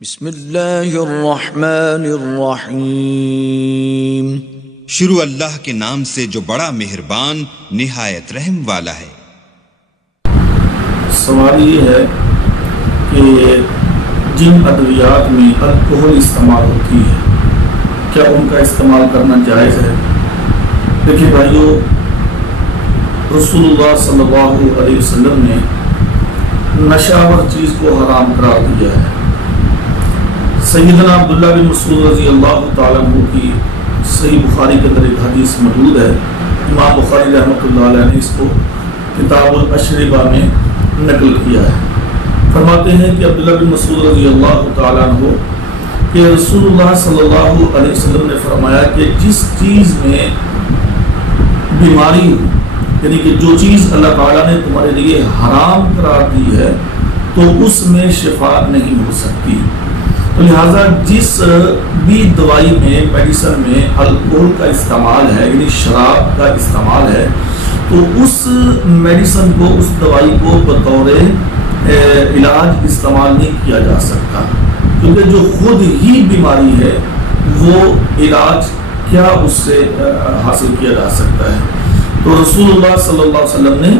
بسم اللہ الرحمن الرحیم۔ شروع اللہ کے نام سے جو بڑا مہربان نہایت رحم والا ہے۔ سوال یہ ہے کہ جن ادویات میں الکحل استعمال ہوتی ہے کیا ان کا استعمال کرنا جائز ہے؟ دیکھیے بھائیو، رسول اللہ صلی اللہ علیہ وسلم نے نشاور چیز کو حرام قرار دیا ہے۔ سیدنا عبداللہ بن مسعود رضی اللہ تعالیٰ عنہ کی صحیح بخاری کے اندر ایک حدیث موجود ہے۔ امام بخاری رحمۃ اللہ علیہ نے اس کو کتاب الاشربہ میں نقل کیا ہے۔ فرماتے ہیں کہ عبداللہ بن مسعود رضی اللہ تعالیٰ عنہ کہ رسول اللہ صلی اللہ علیہ وسلم نے فرمایا کہ جس چیز میں بیماری ہو، یعنی کہ جو چیز اللہ تعالیٰ نے تمہارے لیے حرام قرار دی ہے تو اس میں شفا نہیں ہو سکتی، تو لہٰذا جس بھی دوائی میں میڈیسن میں الکحل کا استعمال ہے، یعنی شراب کا استعمال ہے، تو اس میڈیسن کو، اس دوائی کو بطور علاج استعمال نہیں کیا جا سکتا، کیونکہ جو خود ہی بیماری ہے وہ علاج کیا اس سے حاصل کیا جا سکتا ہے۔ تو رسول اللہ صلی اللہ علیہ وسلم نے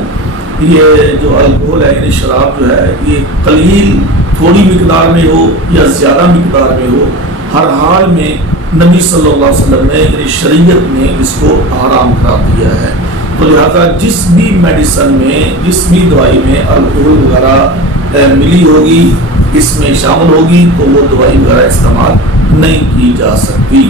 یہ جو الکحل ہے، یعنی شراب جو ہے، یہ قلیل تھوڑی مقدار میں ہو یا زیادہ مقدار میں ہو، ہر حال میں نبی صلی اللہ علیہ وسلم نے، یعنی شریعت نے اس کو حرام قرار دیا ہے۔ تو لہذا جس بھی میڈیسن میں، جس بھی دوائی میں الکحل وغیرہ ملی ہوگی، اس میں شامل ہوگی، تو وہ دوائی وغیرہ استعمال نہیں کی جا سکتی۔